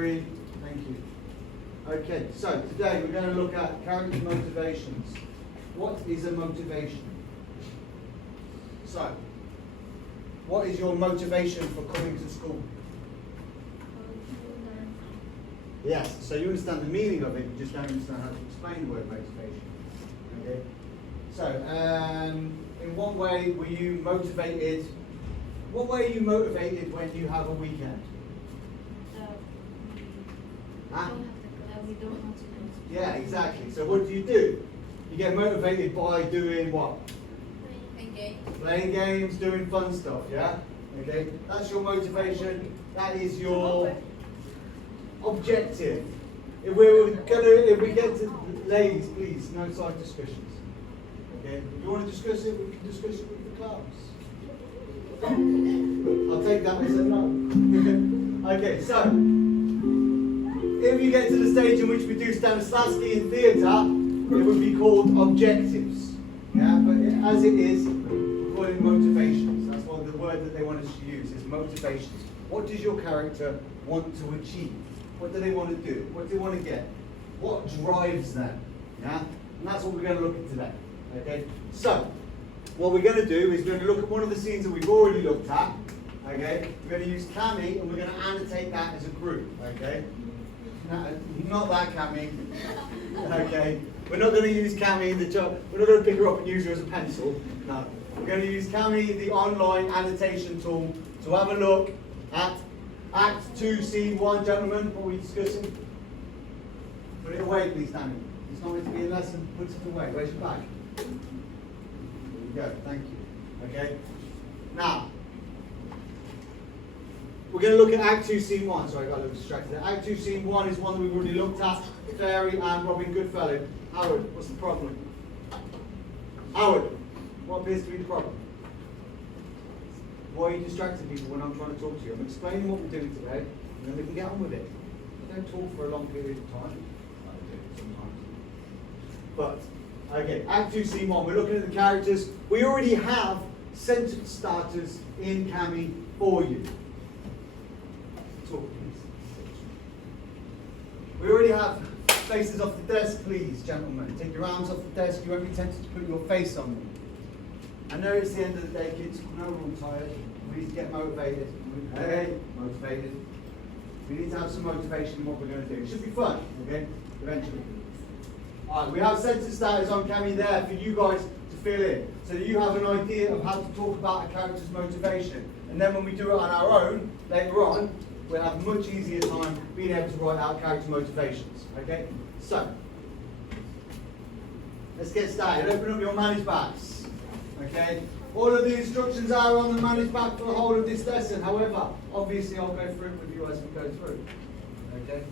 3. Thank you. Okay, so today we're going to look at character motivations. What is a motivation? So, what is your motivation for coming to school? Yes, so you understand the meaning of it, you just don't understand how to explain the word motivation. Okay? So, in what way were you motivated? What way are you motivated when you have a weekend? We don't have to go. Yeah, exactly. So what do? You get motivated by doing what? Playing games. Playing games, doing fun stuff, yeah? Okay, that's your motivation, that is your objective. If we get to ladies, please, no side discussions. Okay, if you want to discuss it, we can discuss it with the class. I'll take that as a no. Okay, so if you get to the stage in which we do Stanislavski in theatre, it would be called objectives. Yeah, but as it is, we're calling motivations. That's what the word that they want us to use is motivations. What does your character want to achieve? What do they want to do? What do they want to get? What drives them? Yeah, and that's what we're going to look at today. Okay, so what we're going to do is we're going to look at one of the scenes that we've already looked at. Okay, we're going to use Cami and we're going to annotate that as a group. Okay, not that Cami. Okay, we're not going to use Cami we're not going to pick her up and use her as a pencil. No, we're going to use Cami, the online annotation tool, to have a look at Act 2, Scene 1, gentlemen. What are we discussing? Put it away, please, Danny. It's not meant to be a lesson. Put it away. Where's your bag? There you go. Thank you. Okay. Now, we're going to look at Act 2, Scene 1. Sorry, I got a little distracted there. Act 2, Scene 1 is one that we've already looked at. Fairy and Robin Goodfellow. Howard, what's the problem? Howard, what appears to be the problem? Why are you distracting people when I'm trying to talk to you? I'm explaining what we're doing today, and then we can get on with it. I don't talk for a long period of time. I do sometimes. But, okay, Act 2, Scene 1. We're looking at the characters. We already have sentence starters in Cami for you. Talk, please. We already have faces off the desk, please, gentlemen. Take your arms off the desk. You won't be tempted to put your face on them. I know it's the end of the day, kids. I know we're all tired. We need to get motivated. Hey, motivated. We need to have some motivation in what we're going to do. It should be fun, okay? Eventually. Alright, we have sentence starters on Cami there for you guys to fill in. So that you have an idea of how to talk about a character's motivation. And then when we do it on our own, later on, we'll have a much easier time being able to write out character motivations. Okay? So, let's get started. Open up your manage backs. Okay? All of the instructions are on the manage back for the whole of this lesson. However, obviously I'll go through it with you as we go through. Okay?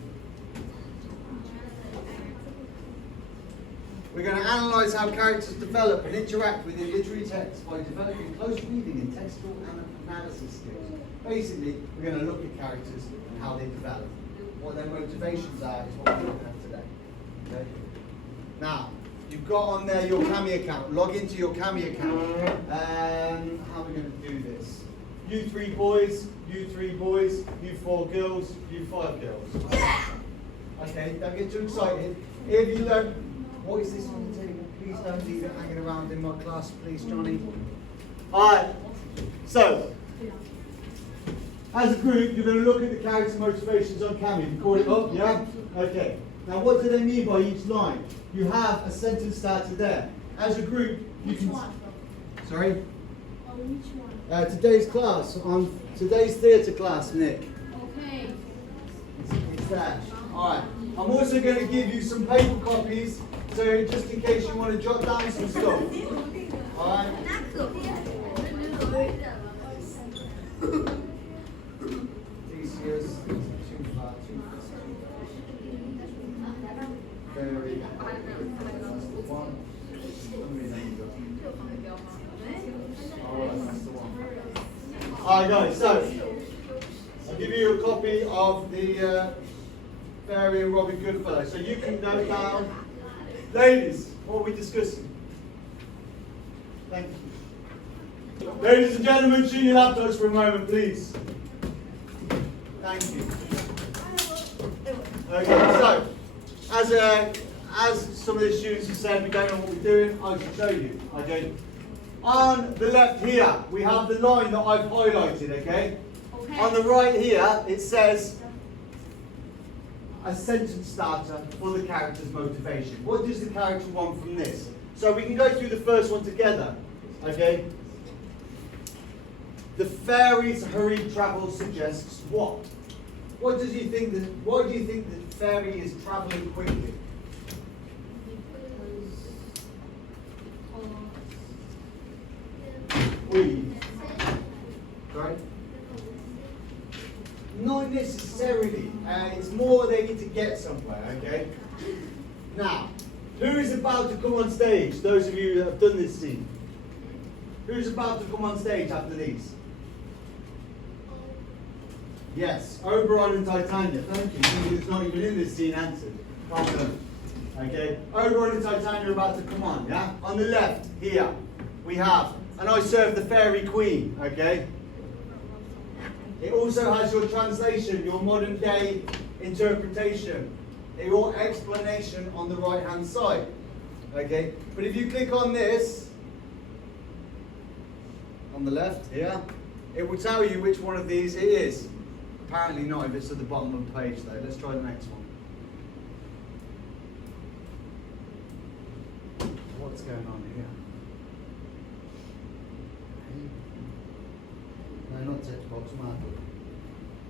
We're going to analyse how characters develop and interact within literary text by developing close reading and textual analysis skills. Basically, we're going to look at characters and how they develop. What their motivations are is what we're looking at today. Okay? Now, you've got on there your Cami account. Log into your Cami account. How are we going to do this? You 3 boys, you 3 boys, you 4 girls, you 5 girls. Okay, don't get too excited. If you don't, what is this on the table? Please don't leave it hanging around in my class, please, Johnny. Alright, so, as a group, you're going to look at the character motivations on Cami. You call it up, yeah? Okay. Now, what do they mean by each line? You have a sentence starter there. As a group, you can. Sorry? Which one? Today's class, on today's theatre class, Nick. Okay. It's there. Alright. I'm also going to give you some paper copies, so just in case you want to jot down some stuff. Alright? Very Alright guys, so I'll give you a copy of the Fairy and Robin Goodfellow, so you can note down. Ladies, what are we discussing? Thank you. Ladies and gentlemen, shoot your laptops for a moment, please. Thank you. Okay, so as some of the students have said, we don't know what we're doing. I should show you. Okay. On the left here, we have the line that I've highlighted. Okay. On the right here, it says a sentence starter for the character's motivation. What does the character want from this? So we can go through the first one together. Okay. The fairy's hurried travel suggests what? Why do you think the fairy is travelling quickly? Sorry? Not necessarily. It's more they need to get somewhere, okay? Now, who is about to come on stage? Those of you that have done this scene. Who's about to come on stage after these? Yes, Oberon and Titania. Thank you. Somebody who's not even in this scene answered. Well done. Okay, Oberon and Titania are about to come on, yeah? On the left, here, we have, and I serve the fairy queen, okay? It also has your translation, your modern day interpretation, your explanation on the right hand side, okay? But if you click on this, on the left here, it will tell you which one of these it is. Apparently not if it's at the bottom of the page though. Let's try the next one. What's going on here? No, not text box, markup.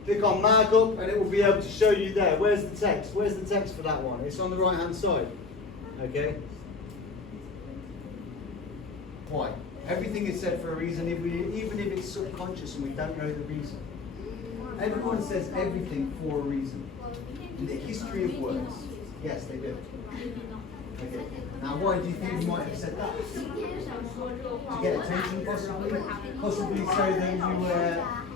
Click on markup and it will be able to show you there. Where's the text? Where's the text for that one? It's on the right hand side. Okay? Why? Everything is said for a reason, even if it's subconscious and we don't know the reason. Everyone says everything for a reason. In the history of words. Yes, they do. Okay. Now, why do you think you might have said that? To get attention, possibly? Possibly so that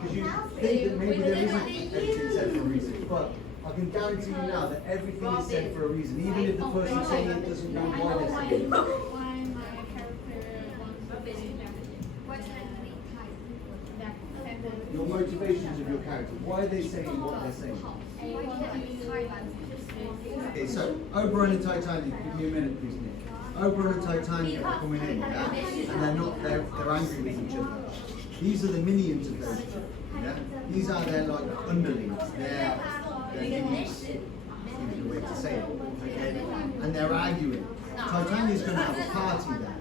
because you think that maybe there isn't everything said for a reason. But I can guarantee you now that everything is said for a reason, even if the person saying it doesn't know why they're saying it. Your motivations of your character. Why are they saying what they're saying? Okay, so Oberon and Titania, give me a minute please, Nick. Oberon and Titania are coming in, yeah? And they're angry with each other. These are the minions of those two, yeah? These are their like underlings, they're minions, is the way to say it, okay? And they're arguing. Titania's going to have a party there.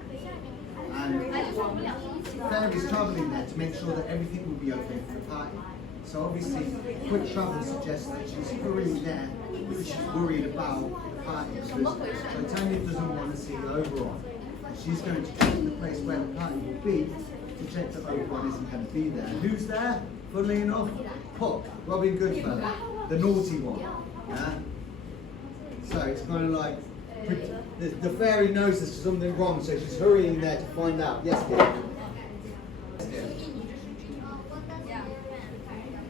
And Fairy's travelling there to make sure that everything will be okay for the party. So obviously, quick travel suggests that she's hurrying there because she's worried about the party. Because Titania doesn't want to see Oberon. She's going to check the place where the party will be to check that Oberon isn't going to be there. And who's there? Funnily enough, Puck, Robin Goodfellow, the naughty one. Yeah? So it's kind of like the fairy knows there's something wrong, so she's hurrying there to find out. Yes, dear.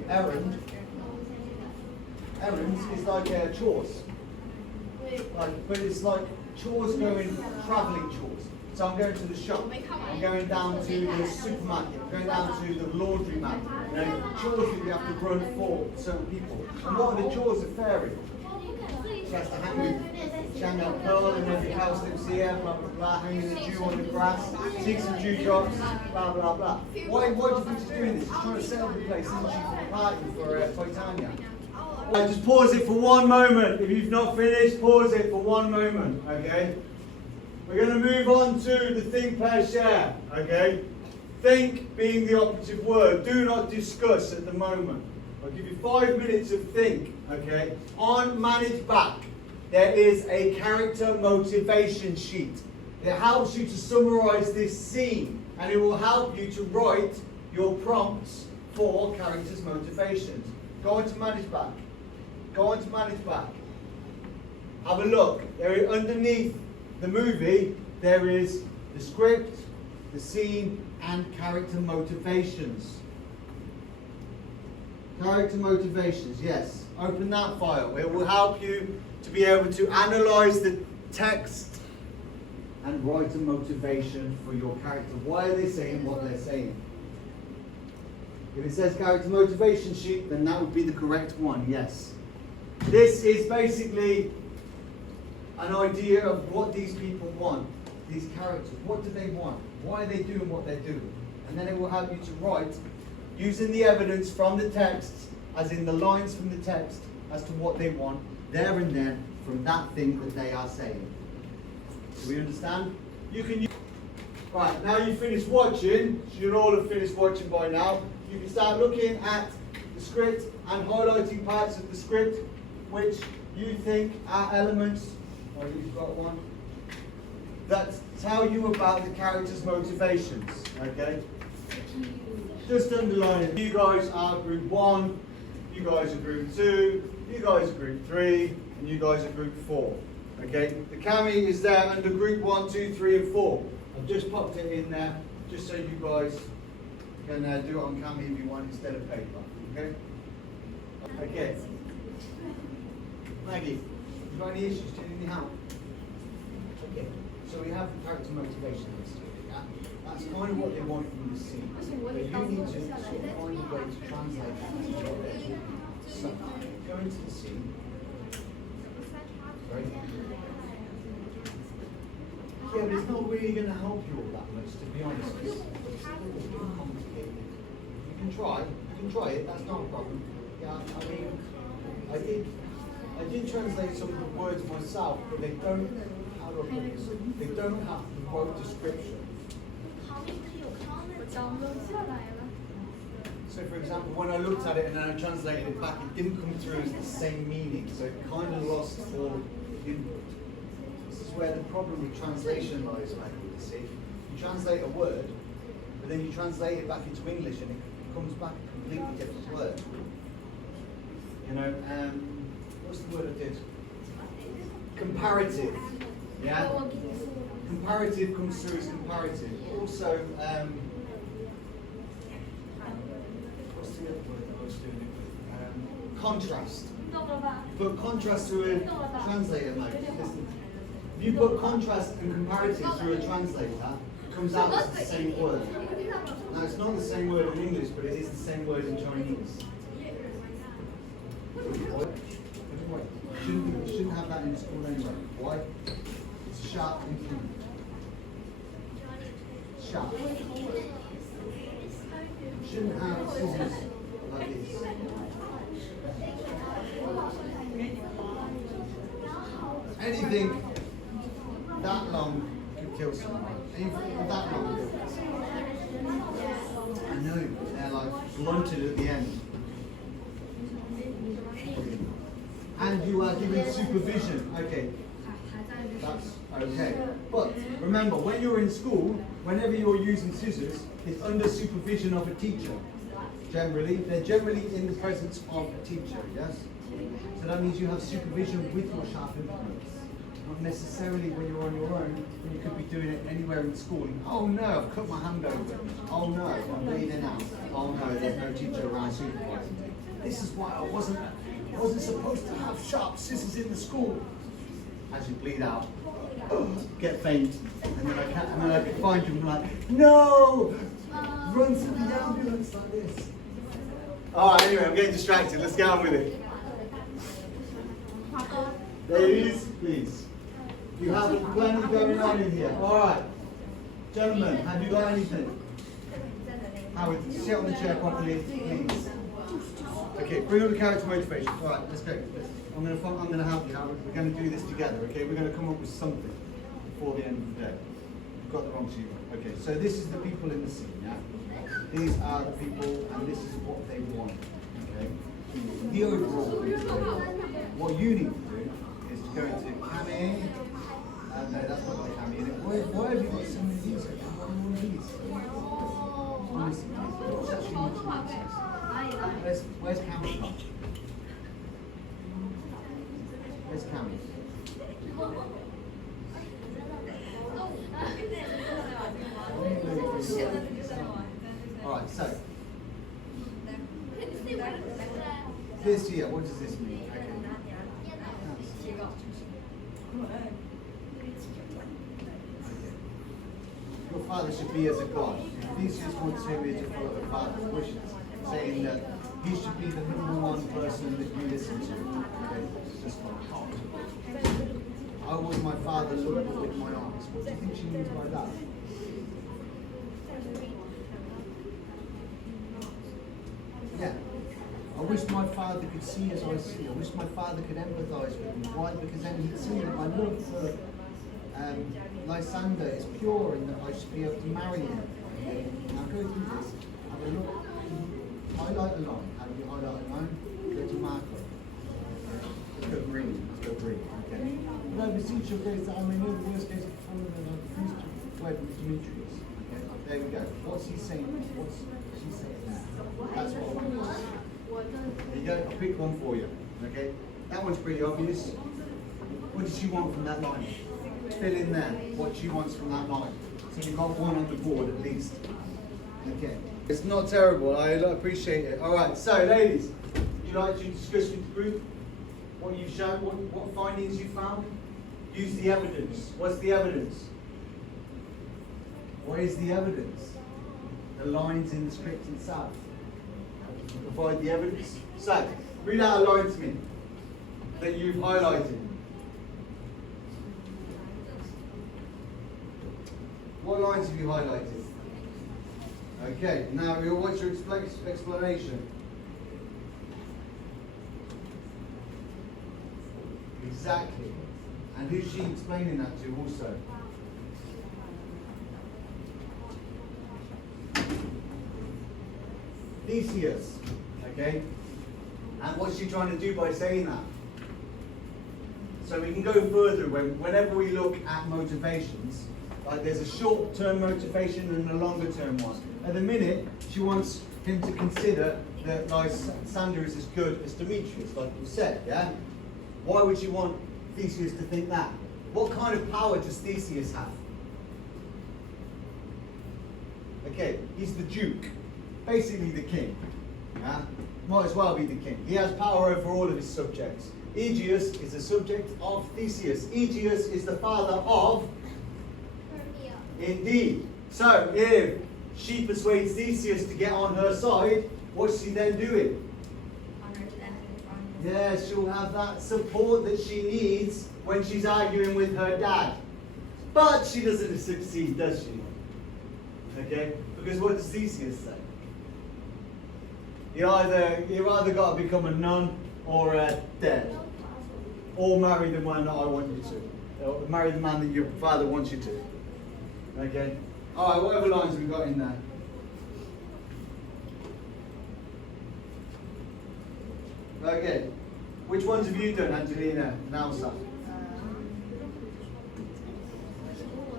Errands is like chores. But it's like chores going, travelling chores. So I'm going to the shop, I'm going down to the supermarket, I'm going down to the laundromat. You know, chores that you have to run for certain people. And what are the chores of fairy? She has to hang out pearl in every house lives here, blah blah blah, hanging the dew on the grass, take some dewdrops, blah blah blah. Why do you think she's doing this? She's trying to sell the place, isn't she, for the party for Titania? Just pause it for one moment. If you've not finished, pause it for one moment, okay? We're going to move on to the think, pair, share, okay? Think being the operative word. Do not discuss at the moment. I'll give you 5 minutes of think, okay? On manage back, there is a character motivation sheet. It helps you to summarize this scene, and it will help you to write your prompts for characters' motivations. Go on to manage back. Go on to manage back. Have a look. There, underneath the movie, there is the script, the scene, and character motivations. Character motivations, yes. Open that file. It will help you to be able to analyze the text and write a motivation for your character. Why are they saying what they're saying? If it says character motivation sheet, then that would be the correct one, yes. This is basically an idea of what these people want, these characters. What do they want? Why are they doing what they're doing? And then it will help you to write, using the evidence from the text, as in the lines from the text, as to what they want, there and then, from that thing that they are saying. Do we understand? You can use... Right, now you've finished watching, you should all have finished watching by now. You can start looking at the script and highlighting parts of the script which you think are elements, or you've got one, that tell you about the character's motivations, okay? Just underline it. You guys are group 1, you guys are group 2, you guys are group 3, and you guys are group 4, okay? The cami is there under group 1, 2, 3, and 4. I've just popped it in there, just so you guys can do it on cami if you want instead of paper, okay? Okay. Maggie, you got any issues? Do you need any help? Okay. So we have the character motivation list. Yeah? That's kind of what they want from the scene. But you need to sort of find a way to translate that into what they're doing. So, go into the scene. Sorry. Yeah, but it's not really going to help you all that much, to be honest. It's a little bit complicated. You can try it, that's not a problem. Yeah, I mean, I did translate some of the words myself, but they don't have they don't have the quote description. So for example, when I looked at it and then I translated it back, it didn't come through as the same meaning, so it kind of lost all input. This is where the problem with translation lies, maybe, you see. You translate a word, but then you translate it back into English and it comes back a completely different word. You know, what's the word I did? Comparative. Yeah? Comparative comes through as comparative. Also, what's the other word that I was doing it with? Contrast. Put contrast through a translator mode. Listen. If you put contrast and comparative through a translator, it comes out as the same word. Now, it's not the same word in English, but it is the same word in Chinese. Shouldn't have that in school anyway. Why? It's sharp and clean. Sharp. Shouldn't have scissors like this. Anything that long could kill someone. Anything that long could kill someone. I know, they're like blunted at the end. And you are given supervision. Okay, that's okay. But remember, when you're in school, whenever you're using scissors, it's under supervision of a teacher. Generally, they're generally in the presence of a teacher, yes? So that means you have supervision with your sharp implements. Not necessarily when you're on your own, when you could be doing it anywhere in school. Oh no, I've cut my hand open. Oh no, I'm bleeding out. Oh no, there's no teacher around supervising me. This is why I wasn't supposed to have sharp scissors in the school. As you bleed out, get faint, and then I can find you and be like, no! Run to the ambulance like this. Alright, anyway, I'm getting distracted. Let's get on with it. Ladies, please. You have plenty going on in here. Alright. Gentlemen, have you got anything? Howard, sit on the chair properly, please. Okay, bring up the character motivation. Alright, let's go. I'm going to help you, Howard. We're going to do this together, okay? We're going to come up with something before the end of the day. You've got the wrong sheet. Okay, so this is the people in the scene, yeah? These are the people, and this is what they want, okay? The overall what you need to do is to go into Cami. No, that's not the Cami in it. Why have you got so many of these? Why do you want these? Honestly, what's actually much nicer? Where's Cami from? Where's Cami? Alright, so this here, what does this mean? Okay. Your father should be as a god. Theseus wants him to follow the father's wishes. saying that he should be the number one person that you listen to. Okay? Just I want my father look with my eyes. What do you think she means by that? Yeah. I wish my father could see as I see. I wish my father could empathise with me. Why? Because then he'd see that my love for Lysander is pure and that I should be able to marry him. Okay? Now go through this. Have a look. Highlight a line. How do you highlight a line? Go to marker. Let's go green. Let's go green. Okay. But I beseech your grace that I may know the worst case of fallen and I refuse to wed with Demetrius. Okay. There we go. What's he saying? What's she saying there? That's what I want to see. There you go, I'll pick one for you. Okay? That one's pretty obvious. What does she want from that line? Fill in there what she wants from that line. So you've got one on the board at least. Okay. It's not terrible, I appreciate it. Alright, so ladies, would you like to discuss with the group what you've shown, what findings you found? Use the evidence. What's the evidence? What is the evidence? The lines in the script itself. Provide the evidence. So, read out a line to me that you've highlighted. What lines have you highlighted? Okay, now what's your explanation? Exactly. And who's she explaining that to also? Theseus. Okay? And what's she trying to do by saying that? So we can go further whenever we look at motivations. Like there's a short-term motivation and a longer-term one. At the minute, she wants him to consider that Lysander is as good as Demetrius, like you said, yeah? Why would she want Theseus to think that? What kind of power does Theseus have? Okay, he's the duke, basically the king. Yeah? Might as well be the king. He has power over all of his subjects. Aegeus is a subject of Theseus. Aegeus is the father of... Indeed. So, if she persuades Theseus to get on her side, what's she then doing? Yeah, she'll have that support that she needs when she's arguing with her dad. But she doesn't succeed, does she? Okay? Because what does Theseus say? You've either got to become a nun or dead. Or marry the man that I want you to. Or marry the man that your father wants you to. Okay? Alright, what other lines have we got in there? Okay. Which ones have you done, Angelina and Elsa?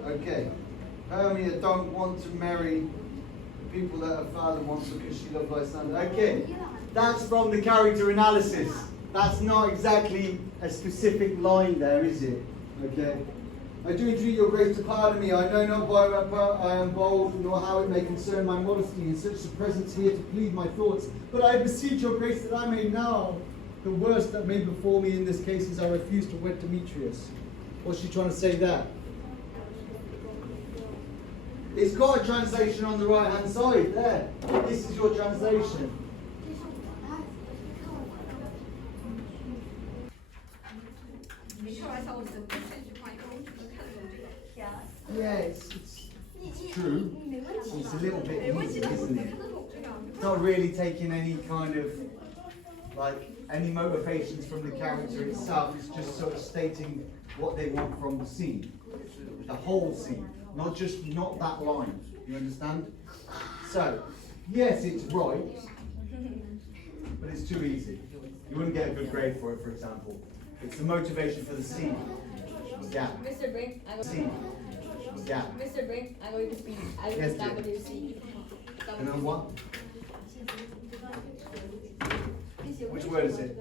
Okay. Hermia don't want to marry the people that her father wants because she loves Lysander. Okay. That's from the character analysis. That's not exactly a specific line there, is it? Okay. I do entreat your grace to pardon me. I know not why I am bold, nor how it may concern my modesty in such a presence here to plead my thoughts. But I beseech your grace that I may now, the worst that may befall me in this case is I refuse to wed Demetrius. What's she trying to say there? It's got a translation on the right hand side there. This is your translation. Yeah, it's true. It's a little bit easy, isn't it? It's not really taking any kind of, any motivations from the character itself. It's just sort of stating what they want from the scene. The whole scene. Not that line. You understand? So, yes, it's right, but it's too easy. You wouldn't get a good grade for it, for example. It's the motivation for the scene. Yeah. Mr. Brink, I'm going Scene. Yeah. Mr. Brink, I'm going to speak. I will Yes, dear. WC. And then what? Which word is it?